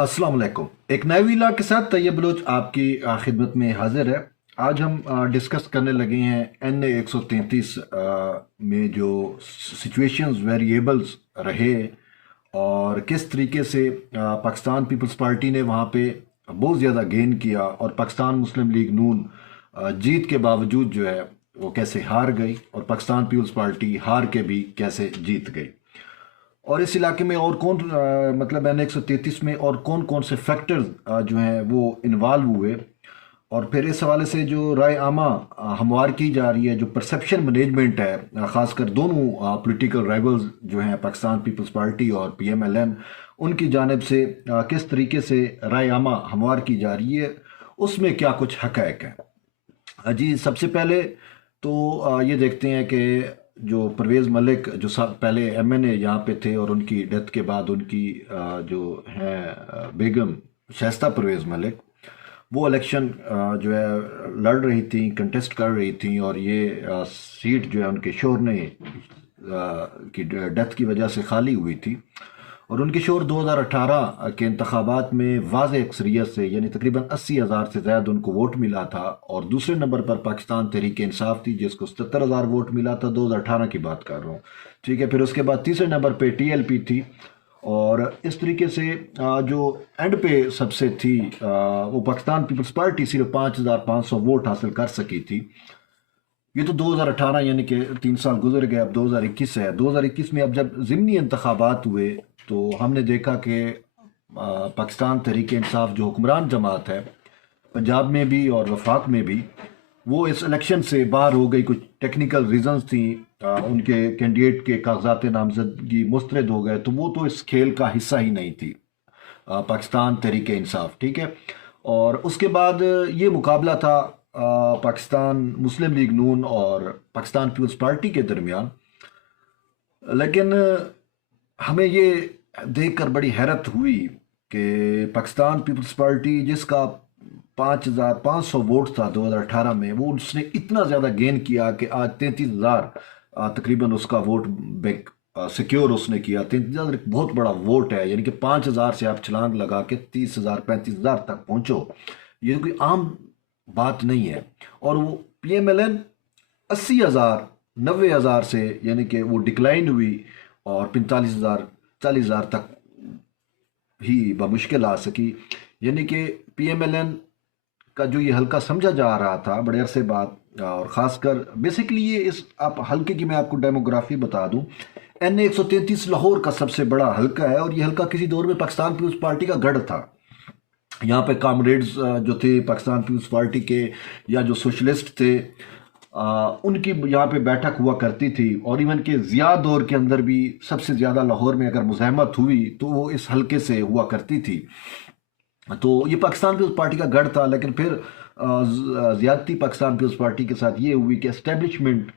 अस्सलाम वालेकुम। एक नए वीला के साथ तैयब बलोच आपकी खिदमत में हाजिर है। आज हम डिस्कस करने लगे हैं NA 133 में जो सिचुएशंस वेरिएबल्स रहे और किस तरीके से पाकिस्तान पीपल्स पार्टी ने वहाँ पे बहुत ज़्यादा गेन किया और पाकिस्तान मुस्लिम लीग नून जीत के बावजूद जो है वो कैसे हार गई और पाकिस्तान पीपल्स पार्टी हार के भी कैसे जीत गई। और इस इलाके में और कौन मतलब NA 133 में और कौन कौन से फैक्टर्स जो हैं वो इन्वॉल्व हुए। और फिर इस हवाले से जो राय आमा हमवार की जा रही है, जो परसेप्शन मैनेजमेंट है, ख़ासकर दोनों पॉलिटिकल राइवल्स जो हैं पाकिस्तान पीपल्स पार्टी और PMLN, उनकी जानिब से किस तरीके से राय आमा हमवार की जा रही है, उसमें क्या कुछ हक़ाइक़ है। जी, सबसे पहले तो ये देखते हैं कि जो परवेज़ मलिक जो पहले MNA यहाँ पे थे और उनकी डेथ के बाद उनकी जो है बेगम शाइस्ता परवेज़ मलिक, वो इलेक्शन जो है लड़ रही थी, कंटेस्ट कर रही थी और ये सीट जो है उनके शोहर ने की डेथ की वजह से खाली हुई थी। और उनके शोहर 2018 के इंतखाबात में वाज़ेह अक्सरियत से यानी तकरीबन 80,000 से ज़्यादा उनको वोट मिला था। और दूसरे नंबर पर पाकिस्तान तहरीक इंसाफ थी जिसको 77,000 वोट मिला था, 2018 की बात कर रहा हूँ, ठीक है। फिर उसके बाद तीसरे नंबर पे TLP थी और इस तरीके से जो एंड पे सबसे थी वो पाकिस्तान पीपल्स पार्टी सिर्फ 5,500 वोट हासिल कर सकी थी। ये तो 2018 यानी कि 3 साल गुजर गए, अब 2021 है। 2021 में अब जब ज़िमनी इंतखाबात हुए तो हमने देखा कि पाकिस्तान तहरीक इंसाफ जो हुक्मरान जमात है पंजाब में भी और वफाक में भी, वो इस इलेक्शन से बाहर हो गई। कुछ टेक्निकल रीजंस थी, उनके कैंडिडेट के कागजात नामजदगी मुस्तरद हो गए, तो वो तो इस खेल का हिस्सा ही नहीं थी पाकिस्तान तहरीक इंसाफ, ठीक है। और उसके बाद ये मुकाबला था पाकिस्तान मुस्लिम लीग नून और पाकिस्तान पीपल्स पार्टी के दरमियान। लेकिन हमें ये देखकर बड़ी हैरत हुई कि पाकिस्तान पीपल्स पार्टी जिसका 5,500 वोट था 2018 में, वो उसने इतना ज़्यादा गेन किया कि आज 33,000 तकरीबन उसका वोट बैंक सिक्योर उसने किया। 33,000 एक बहुत बड़ा वोट है, यानी कि 5,000 से आप छलांग लगा के 30,000 35,000 तक पहुंचो, ये कोई आम बात नहीं है। और वो PMLN 80,000 90,000 से यानी कि वो डिक्लाइन हुई और 45,000 40,000 तक ही बमुश्किल आ सकी। यानी कि PMLN का जो ये हल्का समझा जा रहा था बड़े अरसे बाद, और ख़ासकर बेसिकली ये इस आप हल्के की मैं आपको डेमोग्राफी बता दूं, NA 133 लाहौर का सबसे बड़ा हल्का है और ये हल्का किसी दौर में पाकिस्तान पीपल्स पार्टी का गढ़ था। यहाँ पे कॉमरेड्स जो थे पाकिस्तान पीपल्स पार्टी के या जो सोशलिस्ट थे उनकी यहाँ पे बैठक हुआ करती थी। और इवन के ज़िया दौर के अंदर भी सबसे ज़्यादा लाहौर में अगर मुज़ाहमत हुई तो वो इस हल्के से हुआ करती थी। तो ये पाकिस्तान पीपल्स पार्टी का गढ़ था। लेकिन फिर ज़्यादती पाकिस्तान पीपल्स पार्टी के साथ ये हुई कि एस्टेब्लिशमेंट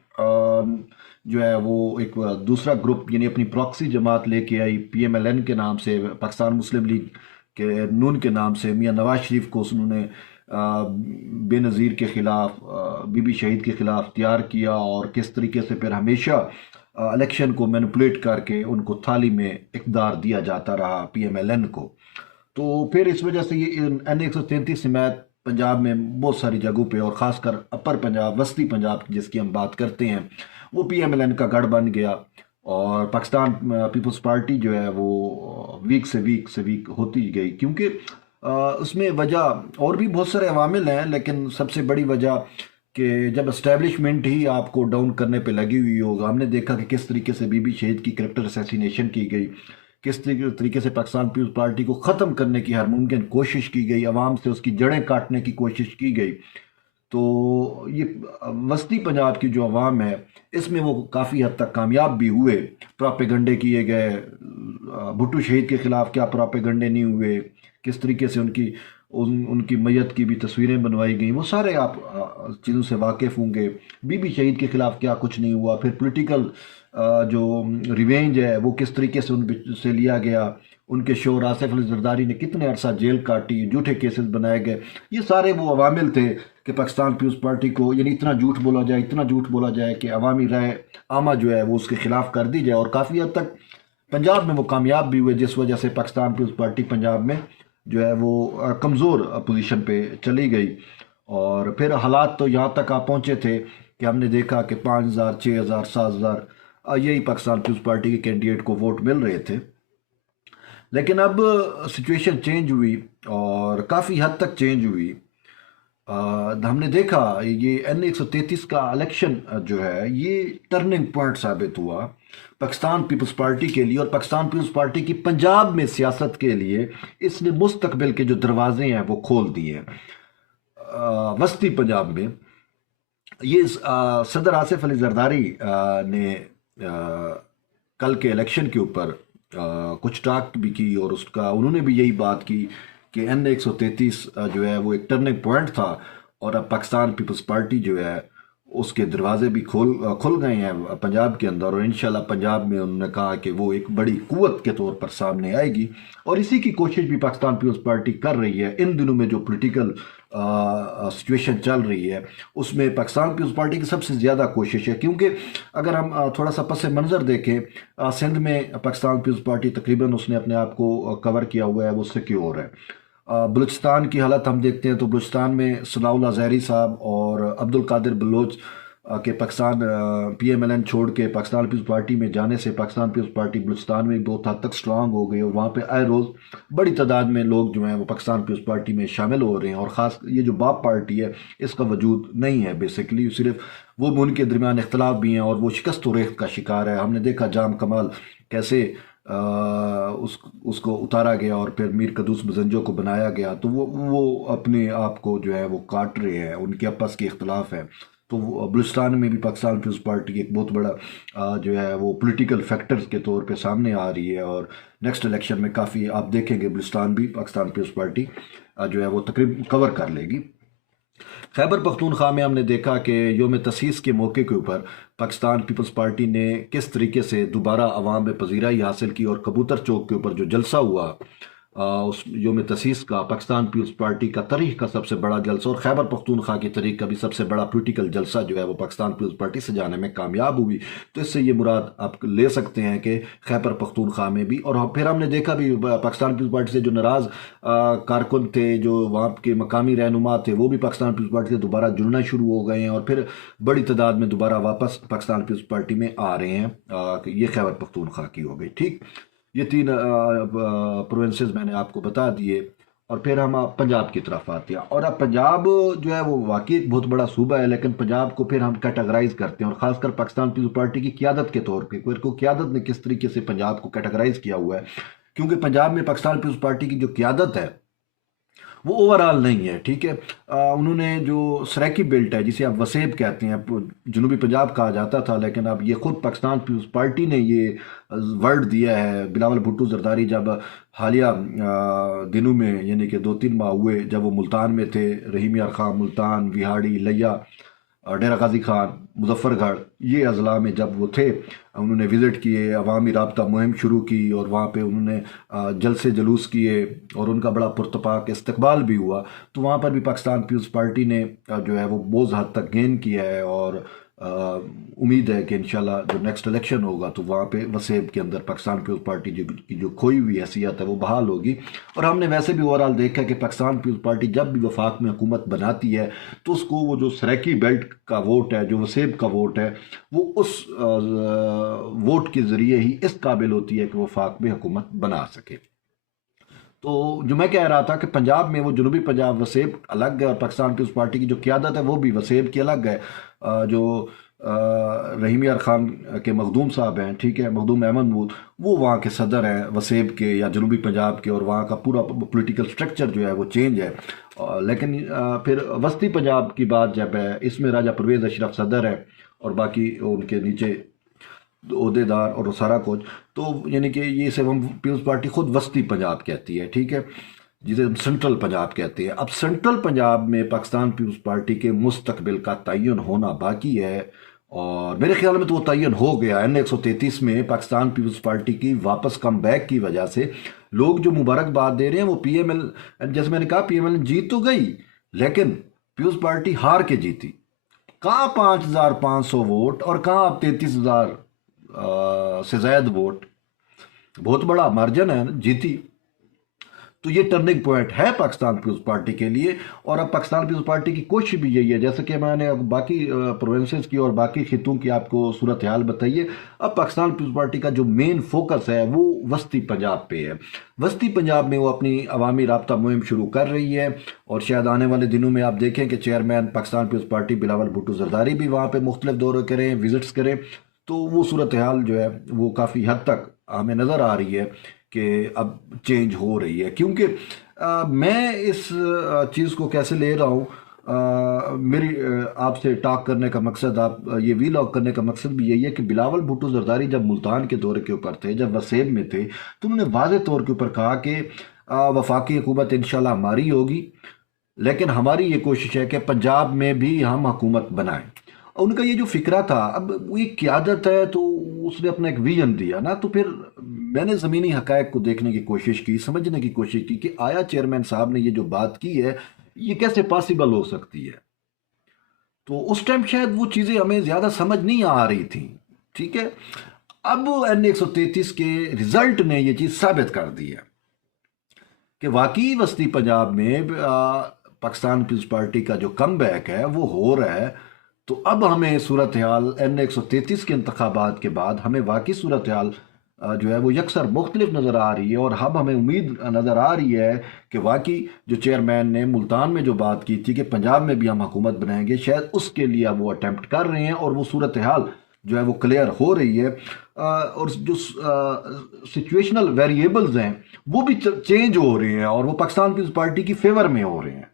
जो है वो एक दूसरा ग्रुप यानी अपनी प्रॉक्सी जमात लेके आई PMLN के नाम से, पाकिस्तान मुस्लिम लीग के नून के नाम से। मियाँ नवाज शरीफ को उन्होंने बेनज़ीर के ख़िलाफ़, बीबी शहीद के ख़िलाफ़ तैयार किया और किस तरीके से फिर हमेशा इलेक्शन को मैनिपुलेट करके उनको थाली में इक़्तिदार दिया जाता रहा PMLN को। तो फिर इस वजह से ये NA 133 हिमायत पंजाब में बहुत सारी जगहों पे और ख़ासकर अपर पंजाब, वस्ती पंजाब जिसकी हम बात करते हैं, वो PMLN का गढ़ बन गया। और पाकिस्तान पीपल्स पार्टी जो है वो वीक से वीक होती गई, क्योंकि उसमें वजह और भी बहुत सारे अवामिल हैं, लेकिन सबसे बड़ी वजह कि जब इस्टेब्लिशमेंट ही आपको डाउन करने पे लगी हुई होगा। हमने देखा कि किस तरीके से बीबी शहीद की करैक्टर असैसिनेशन की गई, किस तरीके से पाकिस्तान पीपल्स पार्टी को ख़त्म करने की हर मुमकिन कोशिश की गई, अवाम से उसकी जड़ें काटने की कोशिश की गई। तो ये वस्ती पंजाब की जो अवाम है इसमें वो काफ़ी हद तक कामयाब भी हुए। प्रोपेगंडे किए गए, भुट्टो शहीद के ख़िलाफ़ क्या प्रोपेगंडे नहीं हुए, किस तरीके से उनकी मैयत की भी तस्वीरें बनवाई गई, वो सारे आप चीज़ों से वाकिफ़ होंगे। बीबी शहीद के ख़िलाफ़ क्या कुछ नहीं हुआ। फिर पॉलिटिकल जो रिवेंज है वो किस तरीके से उन से लिया गया। उनके शोहर आसिफ अली जरदारी ने कितने अरसा जेल काटी, झूठे केसेस बनाए गए। ये सारे वो अवामिल थे कि पाकिस्तान पीपल्स पार्टी को यानी इतना झूठ बोला जाए कि अवामी राय आमा जो है वो उसके ख़िलाफ़ कर दी जाए। और काफ़ी हद तक पंजाब में वो कामयाब भी हुए, जिस वजह से पाकिस्तान पीपल्स पार्टी पंजाब में जो है वो कमज़ोर पोजीशन पे चली गई। और फिर हालात तो यहाँ तक आ पहुँचे थे कि हमने देखा कि 5,000, 6,000, 7,000 यही पाकिस्तान पीपल्स पार्टी के कैंडिडेट को वोट मिल रहे थे। लेकिन अब सिचुएशन चेंज हुई और काफ़ी हद तक चेंज हुई। हमने देखा ये N133 का इलेक्शन जो है ये टर्निंग पॉइंट साबित हुआ पाकिस्तान पीपल्स पार्टी के लिए और पाकिस्तान पीपल्स पार्टी की पंजाब में सियासत के लिए। इसने मुस्तकबिल के जो दरवाजे हैं वो खोल दिए हैं। वस्ती पंजाब में ये सदर आसिफ अली जरदारी ने कल के इलेक्शन के ऊपर कुछ टाक भी की और उसका उन्होंने भी यही बात की कि N133 जो है वो एक टर्निंग पॉइंट था और अब पाकिस्तान पीपल्स पार्टी जो है उसके दरवाजे भी खुल गए हैं पंजाब के अंदर। और इंशाल्लाह पंजाब में उन्होंने कहा कि वो एक बड़ी कुव्वत के तौर पर सामने आएगी और इसी की कोशिश भी पाकिस्तान पीपल्स पार्टी कर रही है। इन दिनों में जो पॉलिटिकल सिचुएशन चल रही है उसमें पाकिस्तान पीपल्स पार्टी की सबसे ज़्यादा कोशिश है, क्योंकि अगर हम थोड़ा सा पस मंज़र देखें सिंध में पाकिस्तान पीपल्स पार्टी तकरीबन उसने अपने आप को कवर किया हुआ है, वो सिक्योर है। बलूचिस्तान की हालत हम देखते हैं तो बलूचिस्तान में सनाउल्लाह ज़हरी साहब और अब्दुल कादिर बलोच के पाकिस्तान PMLN छोड़ के पाकिस्तान पीपल्स पार्टी में जाने से पाकिस्तान पीपल्स पार्टी बलूचिस्तान में बहुत हद तक स्ट्रांग हो गई और वहाँ पे आए रोज़ बड़ी तादाद में लोग जो हैं वो पाकिस्तान पीपल्स पार्टी में शामिल हो रहे हैं। और ख़ास ये जो बाप पार्टी है इसका वजूद नहीं है, बेसिकली सिर्फ वो उनके दरमियान इख्तलाफ भी हैं और वो शिकस्त व रेख्त का शिकार है। हमने देखा जाम कमाल कैसे उसको उतारा गया और फिर मीर कदूस मजंजो को बनाया गया, तो वो अपने आप को जो है वो काट रहे हैं, उनके आपस के इख्तलाफ है। तो बलूचिस्तान में भी पाकिस्तान पीपल्स पार्टी एक बहुत बड़ा जो है वो पॉलिटिकल फैक्टर्स के तौर पे सामने आ रही है और नेक्स्ट इलेक्शन में काफ़ी आप देखेंगे बलूचिस्तान भी पाकिस्तान पीपल्स पार्टी जो है वो तकरीबन कवर कर लेगी। खैबर पख्तूनख्वा में हमने देखा कि योम तसीस के मौके के ऊपर पाकिस्तान पीपल्स पार्टी ने किस तरीके से दोबारा अवाम में पजीराई हासिल की और कबूतर चौक के ऊपर जो जलसा हुआ उस योम तसीस का पाकिस्तान पीपल्स पार्टी का तारीख का सबसे बड़ा जलसा और खैबर पख्तूनख्वा की तारीख का भी सबसे बड़ा पॉलिटिकल जलसा जो है वो पाकिस्तान पीपल्स पार्टी से जाने में कामयाब हुई। तो इससे ये मुराद आप ले सकते हैं कि खैबर पख्तूनख्वा में भी। और फिर हमने देखा भी पाकिस्तान पीपल्स पार्टी से जो नाराज़ कारकुन थे, जो वहाँ के मकामी रहनुमा थे, वो भी पाकिस्तान पीपल्स पार्टी से दोबारा जुड़ना शुरू हो गए हैं और फिर बड़ी तादाद में दोबारा वापस पाकिस्तान पीपल्स पार्टी में आ रहे हैं। ये खैबर पख्तूनख्वा की हो गई। ठीक, ये 3 प्रोविंसेस मैंने आपको बता दिए और फिर हम पंजाब की तरफ आते हैं। और अब पंजाब जो है वो वाकई एक बहुत बड़ा सूबा है, लेकिन पंजाब को फिर हम कैटेगराइज करते हैं और ख़ासकर पाकिस्तान पीपल्स पार्टी की क़यादत के तौर पे को क़यादत ने किस तरीके से पंजाब को कैटेगराइज किया हुआ है, क्योंकि पंजाब में पाकिस्तान पीपल्स पार्टी की जो क़यादत है वो ओवरऑल नहीं है। ठीक है, उन्होंने जो सराकी बेल्ट है जिसे आप वसेब कहते हैं, जनूबी पंजाब कहा जाता था, लेकिन अब ये खुद पाकिस्तान पीपल्स पार्टी ने ये वर्ड दिया है। बिलावल भुट्टो जरदारी जब हालिया दिनों में यानी कि 2-3 माह हुए जब वो मुल्तान में थे, रहीम यार खां मुल्तान, विहाड़ी, लिया, डेरा गाजी खान, मुजफ्फरगढ़, ये अजला में जब वो थे उन्होंने विज़िट किए, अवामी राब्ता मुहिम शुरू की और वहाँ पे उन्होंने जलसे जुलूस किए और उनका बड़ा पुरतपाक इस्तकबाल भी हुआ। तो वहाँ पर भी पाकिस्तान पीपल्स पार्टी ने जो है वो बहुत हद तक गेन किया है और उम्मीद है कि इंशाल्लाह जो नेक्स्ट इलेक्शन होगा तो वहाँ पे वसेब के अंदर पाकिस्तान पीपल्स पार्टी की जो खोई हुई हैसियत है वो बहाल होगी। और हमने वैसे भी ओवरऑल देखा कि पाकिस्तान पीपल्स पार्टी जब भी वफाक में हुकूमत बनाती है तो उसको वो जो सराकी बेल्ट का वोट है, जो वसेब का वोट है, वो उस वोट के ज़रिए ही इस काबिल होती है कि वफाक में हुकूमत बना सके। तो जो मैं कह रहा था कि पंजाब में वो जनूबी पंजाब वसेब अलग है और पाकिस्तान पीपल्स पार्टी की जो क़यादत है वो भी वसेब की अलग है। जो रहीम यार खान के मखदूम साहब हैं, ठीक है, मखदूम अहमद महमूद, वो वहाँ के सदर हैं वसेब के या जनूबी पंजाब के और वहाँ का पूरा पॉलिटिकल स्ट्रक्चर जो है वो चेंज है। लेकिन फिर वस्ती पंजाब की बात जब है इसमें राजा परवेज़ अशरफ सदर है और बाकी उनके नीचे अहदेदार और सारा कुछ, तो यानी कि ये सब हम पीपल्स पार्टी खुद वस्ती पंजाब कहती है, ठीक है, जिसे हम सेंट्रल पंजाब कहते हैं। अब सेंट्रल पंजाब में पाकिस्तान पीपल्स पार्टी के मुस्तकबिल का तयन होना बाकी है और मेरे ख्याल में तो वो तयन हो गया। N133 में पाकिस्तान पीपल्स पार्टी की वापस कम बैक की वजह से लोग जो मुबारकबाद दे रहे हैं वो PML, जैसे मैंने कहा, PML जीत तो गई लेकिन पीपल्स पार्टी हार के जीती। कहाँ 5,500 वोट और कहाँ अब 33,000 से ज़ायद वोट, बहुत बड़ा मार्जिन है, जीती। तो ये टर्निंग पॉइंट है पाकिस्तान पीपल्स पार्टी के लिए। और अब पाकिस्तान पीपल्स पार्टी की कोशिश भी यही है, जैसे कि मैंने अब बाकी प्रोविंसेस की और बाकी खितों की आपको सूरत हाल बताइए। अब पाकिस्तान पीपल्स पार्टी का जो मेन फोकस है वो वस्ती पंजाब पे है। वस्ती पंजाब में वो अपनी अवामी राब्ता मुहिम शुरू कर रही है, और शायद आने वाले दिनों में आप देखें कि chairman Pakistan Peoples Party Bilawal Bhutto Zardari भी वहाँ पे मुख्तलिफ दौरे करें, विजिट्स करें। तो वो सूरत हाल जो है वो काफ़ी हद तक हमें नज़र आ रही है कि अब चेंज हो रही है। क्योंकि मैं इस चीज़ को कैसे ले रहा हूँ, मेरी आपसे टॉक करने का मकसद, आप ये वीलॉग करने का मकसद भी यही है कि बिलावल भुट्टो जरदारी जब मुल्तान के दौरे के ऊपर थे, जब वसेब में थे, तो उन्होंने वाज़े तौर के ऊपर कहा कि वफाकी हुकूमत इंशाल्लाह हमारी होगी, लेकिन हमारी ये कोशिश है कि पंजाब में भी हम हुकूमत बनाएं। और उनका ये जो फिक्रा था, अब वो एक क़यादत है तो उसने अपना एक विजन दिया ना, तो फिर मैंने ज़मीनी हक़ाइक़ को देखने की कोशिश की, समझने की कोशिश की कि आया चेयरमैन साहब ने ये जो बात की है ये कैसे पॉसिबल हो सकती है। तो उस टाइम शायद वो चीज़ें हमें ज़्यादा समझ नहीं आ रही थी। ठीक है, अब N133 के रिज़ल्ट ने ये चीज़ साबित कर दी है कि वाकई वस्ती पंजाब में पाकिस्तान पीपल्स पार्टी का जो कम बैक है वो हो रहा है। तो अब हमें सूरत हाल N133 के इंतखाबात के बाद हमें वाकई सूरत हाल जो है वो यकसर मुख्तलिफ नज़र आ रही है। और अब हमें उम्मीद नज़र आ रही है कि वाकई जो चेयरमैन ने मुल्तान में जो बात की थी कि पंजाब में भी हम हुकूमत बनाएंगे, शायद उसके लिए अब वो अटैम्प्ट कर रहे हैं, और वो सूरत हाल जो है वो क्लियर हो रही है। और जो सिचुएशनल वेरिएबल्स हैं वो भी चेंज हो रहे हैं, और वो पाकिस्तान पीपल्स पार्टी की फेवर में हो रहे हैं।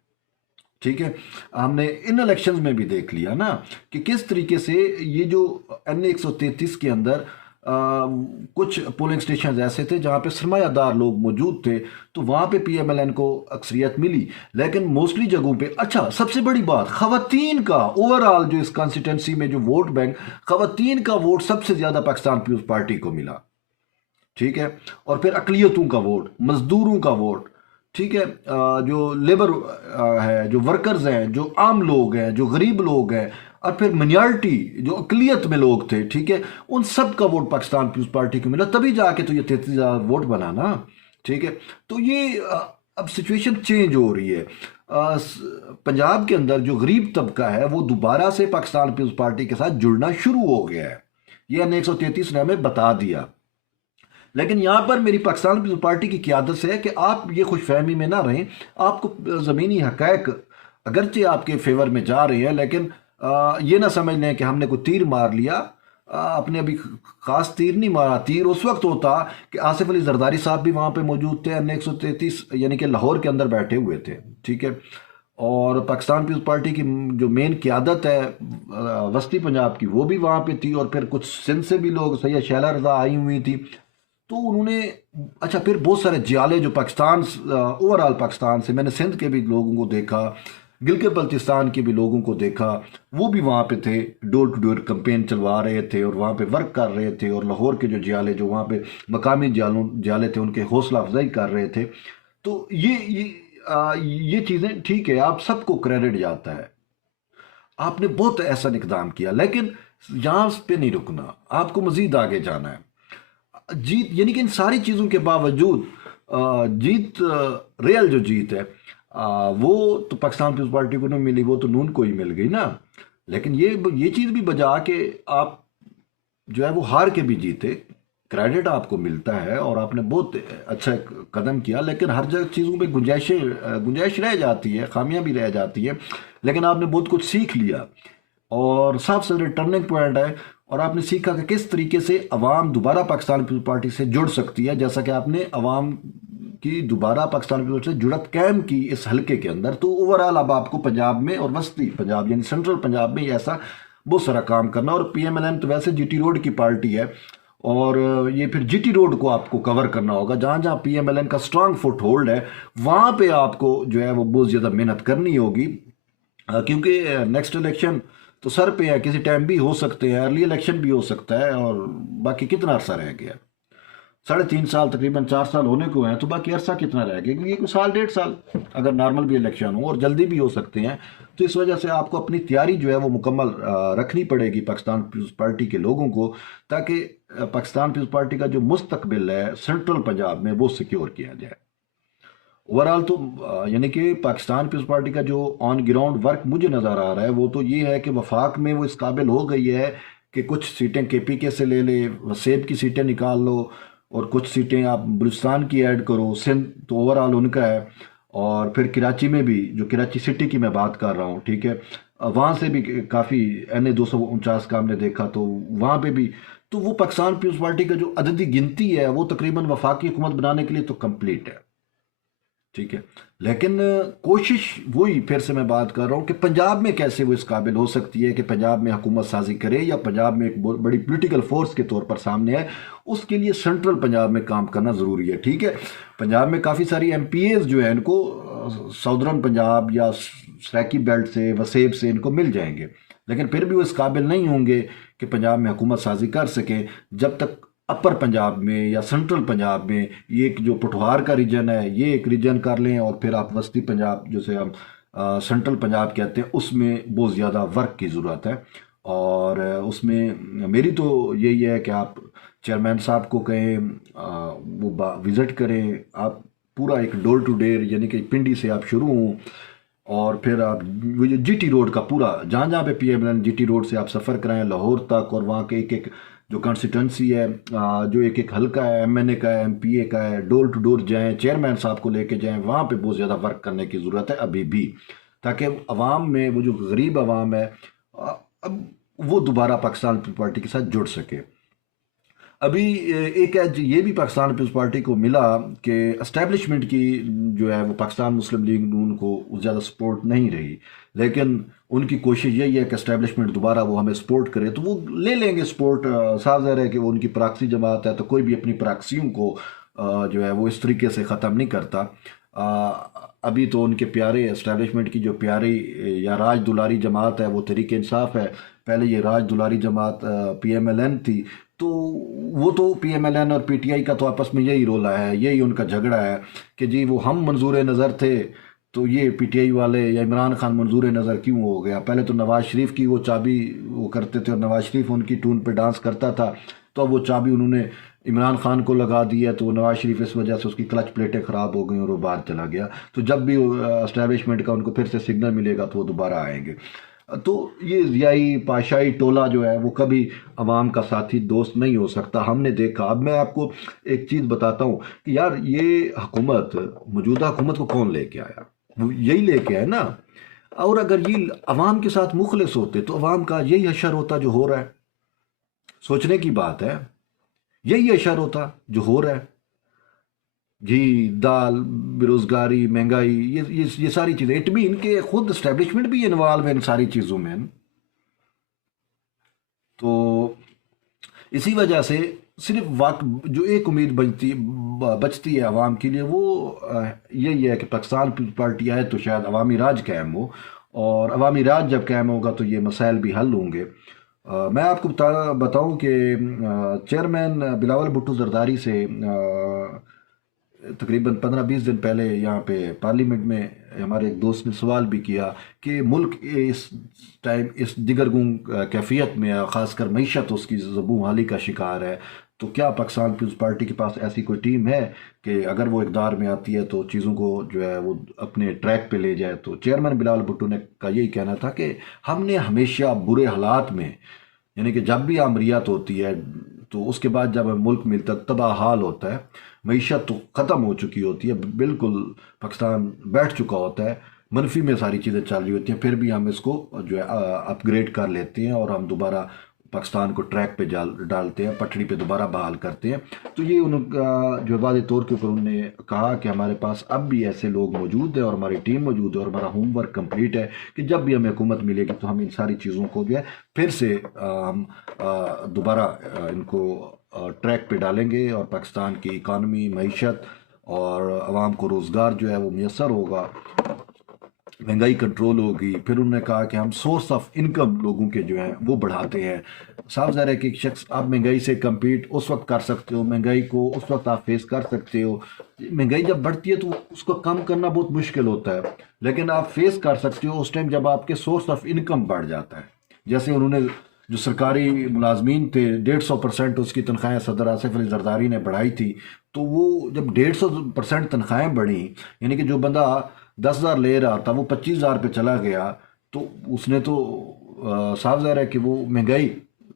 ठीक है, हमने इन इलेक्शंस में भी देख लिया ना कि किस तरीके से ये जो N133 के अंदर कुछ पोलिंग स्टेशन ऐसे थे जहाँ पे सरमायादार लोग मौजूद थे, तो वहाँ पे PMLN को अक्सरियत मिली। लेकिन मोस्टली जगहों पे, अच्छा सबसे बड़ी बात, खवातीन का ओवरऑल जो इस कॉन्स्टिटेंसी में जो वोट बैंक, खवातीन का वोट सबसे ज़्यादा पाकिस्तान पीपल्स पार्टी को मिला। ठीक है, और फिर अकलियतों का वोट, मजदूरों का वोट, ठीक है, जो लेबर है, जो वर्कर्स हैं, जो आम लोग हैं, जो गरीब लोग हैं, और फिर माइनॉरिटी जो अकलियत में लोग थे, ठीक है, उन सब का वोट पाकिस्तान पीपल्स पार्टी को मिला, तभी जाके तो ये 33,000 वोट बना ना। ठीक है, तो ये अब सिचुएशन चेंज हो रही है। पंजाब के अंदर जो गरीब तबका है वो दोबारा से पाकिस्तान पीपल्स पार्टी के साथ जुड़ना शुरू हो गया है, ये N133 ने हमें बता दिया। लेकिन यहाँ पर मेरी पाकिस्तान पीपल्स पार्टी की क़यादत से है कि आप ये खुशफहमी में ना रहें। आपको ज़मीनी हक़ाइक़ अगरचे आपके फेवर में जा रहे हैं, लेकिन ये ना समझ लें कि हमने कोई तीर मार लिया। अपने अभी ख़ास तीर नहीं मारा। तीर उस वक्त होता कि आसिफ अली जरदारी साहब भी वहाँ पे मौजूद थे, N133 यानी कि लाहौर के अंदर बैठे हुए थे। ठीक है, और पाकिस्तान पीपल्स पार्टी की जो मेन क़यादत है वस्ती पंजाब की, वो भी वहाँ पे थी, और फिर कुछ सिंध से भी लोग, सैयद शैला रज़ा आई हुई थी, तो उन्होंने, अच्छा फिर बहुत सारे जियाले जो पाकिस्तान ओवरऑल पाकिस्तान से, मैंने सिंध के भी लोगों को देखा, गिलगित बल्तिस्तान के भी लोगों को देखा, वो भी वहाँ पे थे, डोर टू डोर कैंपेन चलवा रहे थे और वहाँ पे वर्क कर रहे थे। और लाहौर के जो जियाले, जो वहाँ पे मकामी जियाले थे, उनके हौसला अफजाई कर रहे थे। तो ये चीज़ें ठीक है, आप सबको क्रेडिट जाता है, आपने बहुत ऐसा इकदाम किया, लेकिन यहाँ पे नहीं रुकना, आपको मज़ीद आगे जाना है। जीत यानी कि इन सारी चीज़ों के बावजूद जीत, रियल जो जीत है, वो तो पाकिस्तान पीपल्स पार्टी को नहीं मिली, वो तो नून को ही मिल गई ना। लेकिन ये चीज़ भी बजा के आप जो है वो हार के भी जीते, क्रेडिट आपको मिलता है, और आपने बहुत अच्छा कदम किया। लेकिन हर जगह चीज़ों पे गुंजाइश रह जाती है, खामियां भी रह जाती है, लेकिन आपने बहुत कुछ सीख लिया, और साफ सुथरे टर्निंग पॉइंट है। और आपने सीखा कि किस तरीके से अवाम दोबारा पाकिस्तान पीपल्स पार्टी से जुड़ सकती है, जैसा कि आपने अवाम की दोबारा पाकिस्तान पीपल्स से जुड़त कैम की इस हल्के के अंदर। तो ओवरऑल अब आपको पंजाब में और वस्ती पंजाब यानी सेंट्रल पंजाब में ऐसा बहुत सारा काम करना। और PMLN तो वैसे GT रोड की पार्टी है, और ये फिर GT रोड को आपको कवर करना होगा। जहाँ जहाँ PMLN का स्ट्रांग फुट होल्ड है, वहाँ पे आपको जो है वो बहुत ज़्यादा मेहनत करनी होगी, क्योंकि नेक्स्ट इलेक्शन तो सर पे है, किसी टाइम भी हो सकते हैं, अर्ली इलेक्शन भी हो सकता है। और बाकी कितना अरसा रह गया, 3.5 साल, तकरीबन 4 साल होने को हैं, तो बाकी अरसा कितना रह गया, क्योंकि कुछ साल 1.5 साल अगर नॉर्मल भी इलेक्शन हो, और जल्दी भी हो सकते हैं। तो इस वजह से आपको अपनी तैयारी जो है वो मुकम्मल रखनी पड़ेगी पाकिस्तान पीपल्स पार्टी के लोगों को, ताकि पाकिस्तान पीपल्स पार्टी का जो मुस्तकबिल है सेंट्रल पंजाब में वो सिक्योर किया जाए। ओवरऑल तो यानी कि पाकिस्तान पीपल्स पार्टी का जो ऑन ग्राउंड वर्क मुझे नज़र आ रहा है वो तो ये है कि वफाक में वो इस काबिल हो गई है कि कुछ सीटें केपीके से ले ले, वसेब की सीटें निकाल लो, और कुछ सीटें आप बलूचिस्तान की ऐड करो, सिंध तो ओवरऑल उनका है। और फिर कराची में भी, जो कराची सिटी की मैं बात कर रहा हूँ, ठीक है, वहाँ से भी काफ़ी NA 249 का हमने देखा, तो वहाँ पे भी तो वो पाकिस्तान पीपल्स पार्टी का जो अददी गिनती है वो तकरीबन वफाकी हुकूमत बनाने के लिए तो कंप्लीट है, ठीक है। लेकिन कोशिश वही, फिर से मैं बात कर रहा हूँ कि पंजाब में कैसे वो इस काबिल हो सकती है कि पंजाब में हुकूमत साजी करे या पंजाब में एक बहुत बड़ी पॉलिटिकल फोर्स के तौर पर सामने है। उसके लिए सेंट्रल पंजाब में काम करना ज़रूरी है, ठीक है। पंजाब में काफ़ी सारी MPAs जो है इनको साउदर्न पंजाब या सराकी बेल्ट से, वसेब से इनको मिल जाएंगे, लेकिन फिर भी वो इस काबिल नहीं होंगे कि पंजाब में हुकूमत साजी कर सकें जब तक अपर पंजाब में या सेंट्रल पंजाब में, ये एक जो पुठवार का रीजन है ये एक रीजन कर लें, और फिर आप वस्ती पंजाब जिसे हम सेंट्रल पंजाब कहते हैं उसमें बहुत ज़्यादा वर्क की ज़रूरत है। और उसमें मेरी तो यही है कि आप चेयरमैन साहब को कहें वो विज़िट करें, आप पूरा एक डोर टू डोर, यानी कि पिंडी से आप शुरू हों और फिर आप वो जो GT रोड का पूरा, जहाँ जहाँ पे PMLN GT रोड से आप सफ़र कराएं लाहौर तक, और वहाँ के एक एक जो कॉन्स्टिट्यूंसी है, जो एक एक हल्का है, MNA का है, MPA का है, डोर टू डोर जाएं, चेयरमैन साहब को लेके जाएं, वहाँ पे बहुत ज़्यादा वर्क करने की ज़रूरत है अभी भी, ताकि अवाम में वो जो गरीब अवाम है अब वो दोबारा पाकिस्तान पीपल्स पार्टी के साथ जुड़ सके। अभी एक एज ये भी पाकिस्तान पीपल्स पार्टी को मिला कि एस्टेब्लिशमेंट की जो है वो पाकिस्तान मुस्लिम लीग नून को ज़्यादा सपोर्ट नहीं रही, लेकिन उनकी कोशिश यही है कि एस्टेब्लिशमेंट दोबारा वो हमें सपोर्ट करे, तो वो ले लेंगे सपोर्ट। साफ ज़ाहिर है कि वो उनकी प्रॉक्सी जमात है, तो कोई भी अपनी प्रॉक्सियों को जो है वो इस तरीके से ख़त्म नहीं करता। अभी तो उनके प्यारे एस्टेब्लिशमेंट की जो प्यारी या राज दुलारी जमात है वो तहरीक इंसाफ है, पहले ये राज दुलारी जमात PMLN थी, तो वो तो PMLN और PTI का तो आपस में यही रोला है, यही उनका झगड़ा है कि जी वो हम मंजूर नज़र थे तो ये PTI वाले या इमरान खान मंजूर नज़र क्यों हो गया। पहले तो नवाज शरीफ की वो चाबी वो करते थे और नवाज शरीफ उनकी टून पे डांस करता था, तो अब वो चाबी उन्होंने इमरान खान को लगा दी है, तो नवाज शरीफ इस वजह से उसकी क्लच प्लेटें ख़राब हो गई और वो बाहर चला गया। तो जब भी एस्टैब्लिशमेंट का उनको फिर से सिग्नल मिलेगा तो वो दोबारा आएंगे। तो ये रियाई पाशाई टोला जो है वो कभी अवाम का साथी दोस्त नहीं हो सकता, हमने देखा। अब मैं आपको एक चीज़ बताता हूँ कि यार ये हुकूमत, मौजूदा हुकूमत को कौन लेके आया? वो यही लेके आया ना। और अगर ये अवाम के साथ मुखलिस होते तो अवाम का यही हशर होता जो हो रहा है। सोचने की बात है, यही हशर होता जो हो रहा है। घी, दाल, बेरोजगारी, महंगाई, ये सारी चीज़ें, इट मीन के खुद एस्टेब्लिशमेंट भी इन्वॉल्व है इन सारी चीज़ों में। तो इसी वजह से सिर्फ वक्त जो एक उम्मीद बचती है आवाम के लिए वो यही है कि पाकिस्तान पीपल्स पार्टी आए तो शायद अवामी राज कायम हो, और अवामी राज जब कायम होगा तो ये मसाइल भी हल होंगे। मैं आपको बताऊं कि चेयरमैन बिलावल भुट्टो जरदारी से तकरीबन 15-20 दिन पहले यहाँ पे पार्लियामेंट में हमारे एक दोस्त ने सवाल भी किया कि मुल्क इस टाइम इस दिगरगुं कैफियत में, ख़ासकर मईशत उसकी ज़बू हाली का शिकार है, तो क्या पाकिस्तान पीपल्स पार्टी के पास ऐसी कोई टीम है कि अगर वो इक़्तिदार में आती है तो चीज़ों को जो है वो अपने ट्रैक पे ले जाए। तो चेयरमैन बिलावल भुट्टो ने का यही कहना था कि हमने हमेशा बुरे हालात में, यानी कि जब भी आमरीत होती है तो उसके बाद जब मुल्क में तबाह हाल होता है, मईशत तो ख़त्म हो चुकी होती है, बिल्कुल पाकिस्तान बैठ चुका होता है, मनफी में सारी चीज़ें चल रही होती हैं, फिर भी हम इसको जो है अपग्रेड कर लेते हैं और हम दोबारा पाकिस्तान को ट्रैक पे डालते हैं, पटड़ी पे दोबारा बहाल करते हैं। तो ये उनका जो वादे तौर के ऊपर उन्होंने कहा कि हमारे पास अब भी ऐसे लोग मौजूद हैं और हमारी टीम मौजूद है और हमारा होमवर्क कंप्लीट है कि जब भी हमें हुकूमत मिलेगी तो हम इन सारी चीज़ों को जो है फिर से दोबारा इनको ट्रैक पे डालेंगे और पाकिस्तान की इकानमी, मईशत और आवाम को रोज़गार जो है वो मैसर होगा, महंगाई कंट्रोल होगी। फिर उन्होंने कहा कि हम सोर्स ऑफ इनकम लोगों के जो हैं वो बढ़ाते हैं। साफ ज़ाहिर है कि एक शख्स आप महंगाई से कम्पीट उस वक्त कर सकते हो, महंगाई को उस वक्त आप फेस कर सकते हो। महंगाई जब बढ़ती है तो उसको कम करना बहुत मुश्किल होता है, लेकिन आप फेस कर सकते हो उस टाइम जब आपके सोर्स ऑफ इनकम बढ़ जाता है। जैसे उन्होंने जो सरकारी मुलाजमीन थे 150% उसकी तनख्वाहें सदर आसिफ अली जरदारी ने बढ़ाई थी, तो वो जब 150% तनख्वाहें बढ़ी, यानी कि जो बंदा 10,000 ले रहा था वो 25,000 पे चला गया, तो उसने तो साफ ज़ाहिर है कि वो महंगाई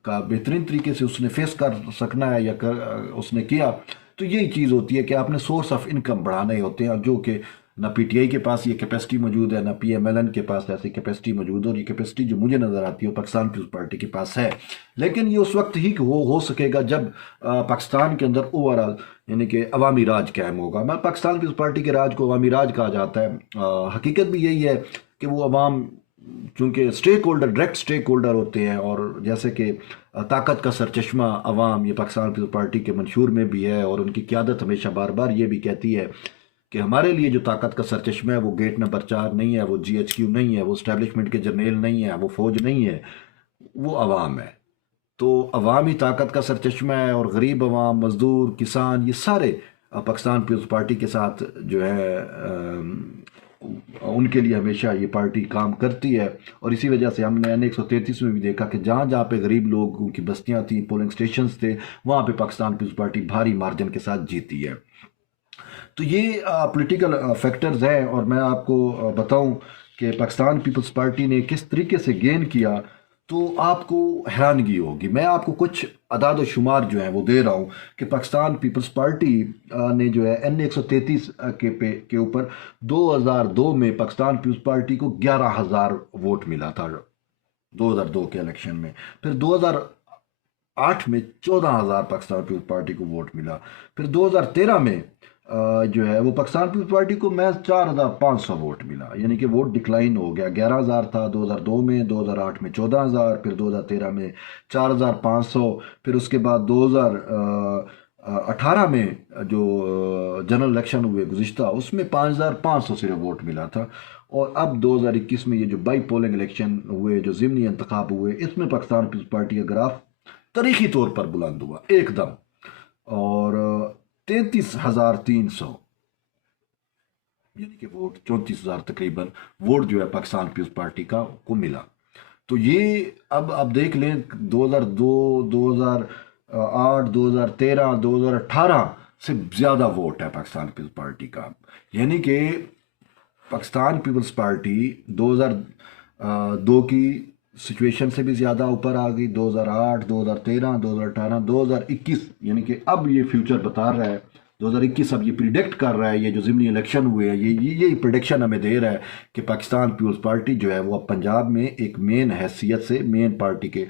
का बेहतरीन तरीके से उसने फेस कर सकना है या उसने किया। तो यही चीज़ होती है कि आपने सोर्स ऑफ इनकम बढ़ाने होते हैं, जो कि ना पीटीआई के पास ये कैपेसिटी मौजूद है, ना पीएमएलएन के पास ऐसी कैपेसिटी मौजूद है, और ये कैपेसिटी जो मुझे नज़र आती है वो पाकिस्तान पीपल्स पार्टी के पास है। लेकिन ये उस वक्त ही हो सकेगा जब पाकिस्तान के अंदर ओवरऑल यानी कि अवामी राज कायम होगा। मैं पाकिस्तान पीपल्स पार्टी के राज को अवामी राज कहा जाता है। हकीकत भी यही है कि वो अवाम चूँकि stakeholder, direct stakeholder होते हैं, और जैसे कि ताकत का सरचश्मा अवाम, ये पाकिस्तान पीपल्स पार्टी के मंशूर में भी है, और उनकी क़यादत हमेशा बार बार ये भी कहती है कि हमारे लिए जो ताकत का सरचश्मा है वो गेट नंबर 4 नहीं है, वो जीएचक्यू नहीं है, वो स्टैब्लिशमेंट के जर्नेल नहीं है, वो फौज नहीं है, वो अवाम है। तो अवामी ताकत का सरचश्मा है, और गरीब अवाम, मजदूर, किसान, ये सारे पाकिस्तान पीपल्स पार्टी के साथ जो है उनके लिए हमेशा ये पार्टी काम करती है। और इसी वजह से हमने N133 में भी देखा कि जहाँ जहाँ पे गरीब लोगों की बस्तियाँ थी, पोलिंग स्टेशंस थे, वहाँ पे पाकिस्तान पीपल्स पार्टी भारी मार्जिन के साथ जीती है। तो ये पॉलिटिकल फैक्टर्स हैं, और मैं आपको बताऊं कि पाकिस्तान पीपल्स पार्टी ने किस तरीके से गेन किया, तो आपको हैरानगी होगी। मैं आपको कुछ अदाद शुमार जो हैं वो दे रहा हूं कि पाकिस्तान पीपल्स पार्टी ने जो है N133 के ऊपर 2002 में पाकिस्तान पीपल्स पार्टी को 11,000 वोट मिला था 2002 के इलेक्शन में। फिर 2008 में 14,000 पाकिस्तान पीपल्स पार्टी को वोट मिला। फिर 2013 में जो है वो पाकिस्तान पीपल्स पार्टी को महज 4,500 वोट मिला, यानी कि वोट डिक्लाइन हो गया। 11,000 था 2002 में, 2008 में 14,000, फिर 2013 में 4,500, फिर उसके बाद 2018 में जो जनरल इलेक्शन हुए गुज़िश्ता, उसमें 5,500 सिर्फ वोट मिला था। और अब 2021 में ये जो बाई पोलिंग इलेक्शन हुए, जो ज़िमनी इंतखाब हुए, इसमें पाकिस्तान पीपल्स पार्टी का ग्राफ तारीखी तौर पर बुलंद हुआ एकदम, और 33,300 यानी कि वोट 34,000 तकरीबन वोट जो है पाकिस्तान पीपल्स पार्टी का को मिला। तो ये अब देख लें 2002, 2008, 2013, 2018 से ज़्यादा वोट है पाकिस्तान पीपल्स पार्टी का। यानी कि पाकिस्तान पीपल्स पार्टी 2002 की सिचुएशन से भी ज़्यादा ऊपर आ गई। 2008, 2013, 2018, 2021, यानी कि अब ये फ्यूचर बता रहा है, 2021 अब ये प्रिडिक्ट कर रहा है, ये जो ज़िमनी इलेक्शन हुए हैं ये प्रिडिक्शन हमें दे रहा है कि पाकिस्तान पीपल्स पार्टी जो है वो अब पंजाब में एक मेन हैसियत से, मेन पार्टी के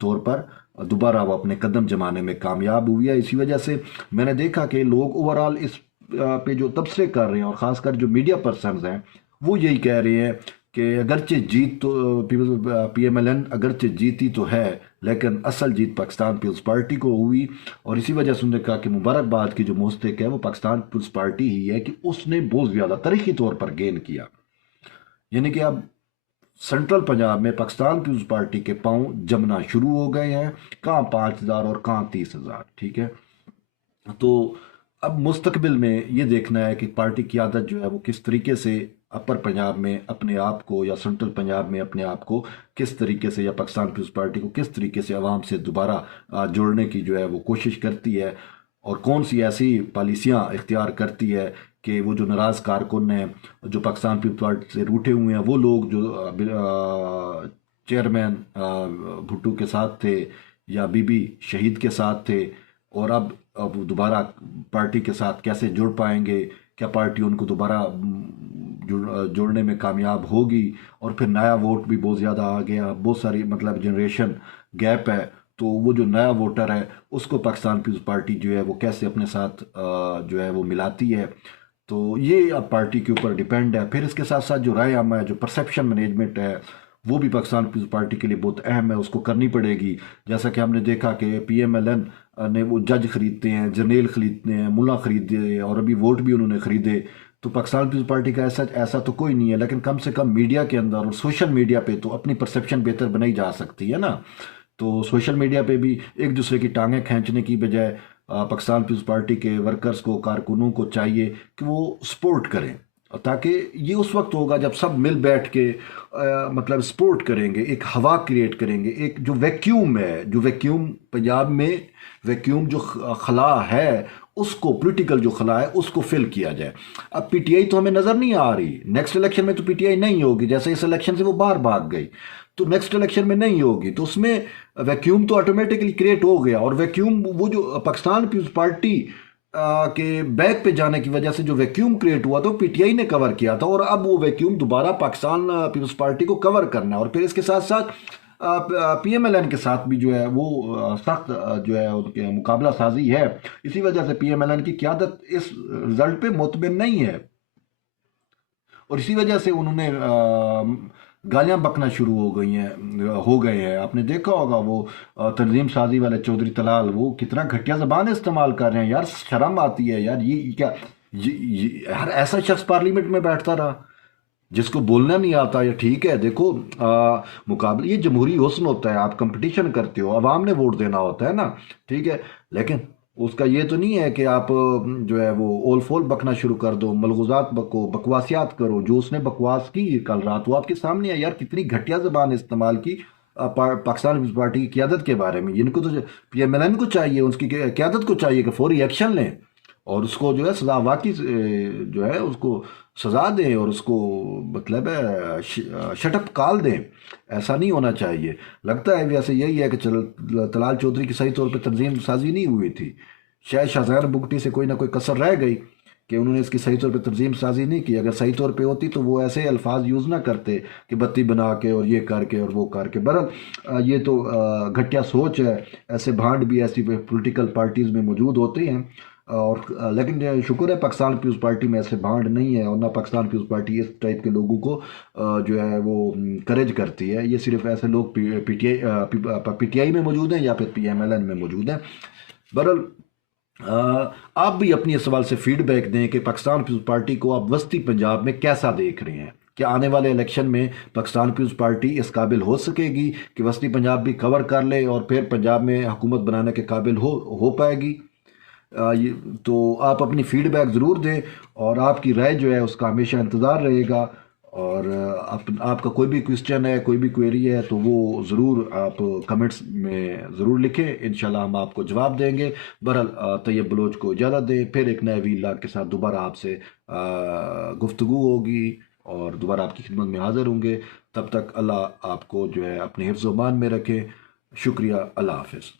तौर पर दोबारा वो अपने कदम जमाने में कामयाब हुई है। इसी वजह से मैंने देखा कि लोग ओवरऑल इस पे जो तबसरे कर रहे हैं, और ख़ासकर जो मीडिया पर्सनस हैं, वो यही कह रहे हैं कि अगरचे जीत तो पीएमएलएन अगरचे जीती तो है, लेकिन असल जीत पाकिस्तान पीपल्स पार्टी को हुई। और इसी वजह से उन्होंने कहा कि मुबारकबाद की जो मुस्तक है वो पाकिस्तान पीपल्स पार्टी ही है कि उसने बहुत ज़्यादा तारीखी तौर पर गेन किया। यानी कि अब सेंट्रल पंजाब में पाकिस्तान पीपल्स पार्टी के पाँव जमना शुरू हो गए हैं, कहाँ 5,000 और कहाँ 30,000। ठीक है, तो अब मुस्तकबिल में ये देखना है कि पार्टी की आदत जो है वो किस तरीके से अपर पंजाब में अपने आप को, या सेंट्रल पंजाब में अपने आप को किस तरीके से, या पाकिस्तान पीपल्स पार्टी को किस तरीके से अवाम से दोबारा जोड़ने की जो है वो कोशिश करती है, और कौन सी ऐसी पॉलिसियाँ इख्तियार करती है कि वो जो नाराज़ कारकुन हैं, जो पाकिस्तान पीपल्स पार्टी से रूठे हुए हैं, वो लोग जो चेयरमैन भुट्टो के साथ थे या बीबी शहीद के साथ थे, और अब दोबारा पार्टी के साथ कैसे जुड़ पाएंगे, क्या पार्टी उनको दोबारा जोड़ने में कामयाब होगी। और फिर नया वोट भी बहुत ज़्यादा आ गया, बहुत सारी मतलब जनरेशन गैप है, तो वो जो नया वोटर है उसको पाकिस्तान पीपल्स पार्टी जो है वो कैसे अपने साथ जो है वो मिलाती है। तो ये अब पार्टी के ऊपर डिपेंड है। फिर इसके साथ साथ जो राय आमा है, जो परसेप्शन मैनेजमेंट है, वो भी पाकिस्तान पीपल्स पार्टी के लिए बहुत अहम है, उसको करनी पड़ेगी। जैसा कि हमने देखा कि पीएमएलएन ने वो जज खरीदते हैं, जर्नेल खरीदते हैं, मुल्ला खरीदे, और अभी वोट भी उन्होंने खरीदे। तो पाकिस्तान पीपल्स पार्टी का ऐसा तो कोई नहीं है, लेकिन कम से कम मीडिया के अंदर और सोशल मीडिया पे तो अपनी परसेप्शन बेहतर बनाई जा सकती है ना। तो सोशल मीडिया पे भी एक दूसरे की टांगें खींचने की बजाय पाकिस्तान पीपल्स पार्टी के वर्कर्स को, कारकुनों को चाहिए कि वो सपोर्ट करें, ताकि ये उस वक्त होगा जब सब मिल बैठ के मतलब सपोर्ट करेंगे, एक हवा क्रिएट करेंगे, एक जो वैक्यूम है, जो वैक्यूम पंजाब में वैक्यूम जो खला है उसको पॉलिटिकल जो खला है उसको फिल किया जाए। अब पीटीआई तो हमें नज़र नहीं आ रही, नेक्स्ट इलेक्शन में तो पीटीआई नहीं होगी, जैसे इस इलेक्शन से वो बाहर भाग गई तो नेक्स्ट इलेक्शन में नहीं होगी, तो उसमें वैक्यूम तो ऑटोमेटिकली क्रिएट हो गया। और वैक्यूम वो जो पाकिस्तान पीपल्स पार्टी के बैक पे जाने की वजह से जो वैक्यूम क्रिएट हुआ था वो पीटीआई ने कवर किया था, और अब वो वैक्यूम दोबारा पाकिस्तान पीपल्स पार्टी को कवर करना है। और फिर इसके साथ साथ पीएमएलएन के साथ भी जो है वो सख्त जो है उनके मुकाबला साजी है। इसी वजह से पीएमएलएन की क़यादत इस रिजल्ट पे मुतमिन नहीं है, और इसी वजह से उन्होंने गालियां बकना शुरू हो गए हैं। आपने देखा होगा वो तंजीम साजी वाले चौधरी तलाल, वो कितना घटिया जबान इस्तेमाल कर रहे हैं यार, शर्म आती है यार। ये क्या, यार ऐसा शख्स पार्लियामेंट में बैठता रहा जिसको बोलना नहीं आता। या ठीक है, देखो मुकाबले, ये जमहूरी हुस्न होता है, आप कंपटीशन करते हो, अवाम ने वोट देना होता है ना, ठीक है, लेकिन उसका ये तो नहीं है कि आप जो है वो ओल फोल बकना शुरू कर दो, मलगूजात बको, बकवासियात करो। जो उसने बकवास की कल रात वो आपके सामने है यार, कितनी घटिया जबान इस्तेमाल की पाकिस्तान पीपल्स पार्टी की क़यादत के बारे में। इनको तो पीएमएलएन को चाहिए, उसकी क़यादत को चाहिए कि फौरी एक्शन लें और उसको जो है सजा वाकई जो है उसको सजा दें, और उसको मतलब है शटअप कॉल दें। ऐसा नहीं होना चाहिए। लगता है वैसे यही है कि चल तलाल चौधरी की सही तौर पे तंजीम साजी नहीं हुई थी, शायद शाहजहां बुगटी से कोई ना कोई कसर रह गई कि उन्होंने इसकी सही तौर पे तंजीम साजी नहीं की। अगर सही तौर पे होती तो वो ऐसे अल्फाज यूज़ ना करते कि बत्ती बना के और ये करके और वो करके। बहरहाल ये तो घटिया सोच है, ऐसे भांड भी ऐसी पॉलिटिकल पार्टीज़ में मौजूद होते हैं। और लेकिन शुक्र है पाकिस्तान पीपल्स पार्टी में ऐसे भांड नहीं है, और ना पाकिस्तान पीपल्स पार्टी इस टाइप के लोगों को जो है वो करेज करती है। ये सिर्फ ऐसे लोग पीटीआई में मौजूद हैं या फिर पीएमएलएन में मौजूद हैं। बहरहाल आप भी अपनी इस सवाल से फीडबैक दें कि पाकिस्तान पीपल्स पार्टी को आप वस्ती पंजाब में कैसा देख रहे हैं। क्या आने वाले इलेक्शन में पाकिस्तान पीपल्स पार्टी इस काबिल हो सकेगी कि वस्ती पंजाब भी कवर कर ले और फिर पंजाब में हुकूमत बनाने के काबिल हो पाएगी? तो आप अपनी फीडबैक ज़रूर दें, और आपकी राय जो है उसका हमेशा इंतज़ार रहेगा। और आपका कोई भी क्वेश्चन है, कोई भी क्वेरी है, तो वो ज़रूर आप कमेंट्स में ज़रूर लिखें, इंशाल्लाह हम आपको जवाब देंगे। बहरहाल तैयब बलोच को इजाज़त दें, फिर एक नए वीलॉग के साथ दोबारा आपसे गुफ्तगू होगी और दोबारा आपकी खिदमत में हाज़िर होंगे। तब तक अल्लाह आपको जो है अपने हिफ्ज़-ओ-मान में रखे। शुक्रिया, अल्लाह हाफ़िज़।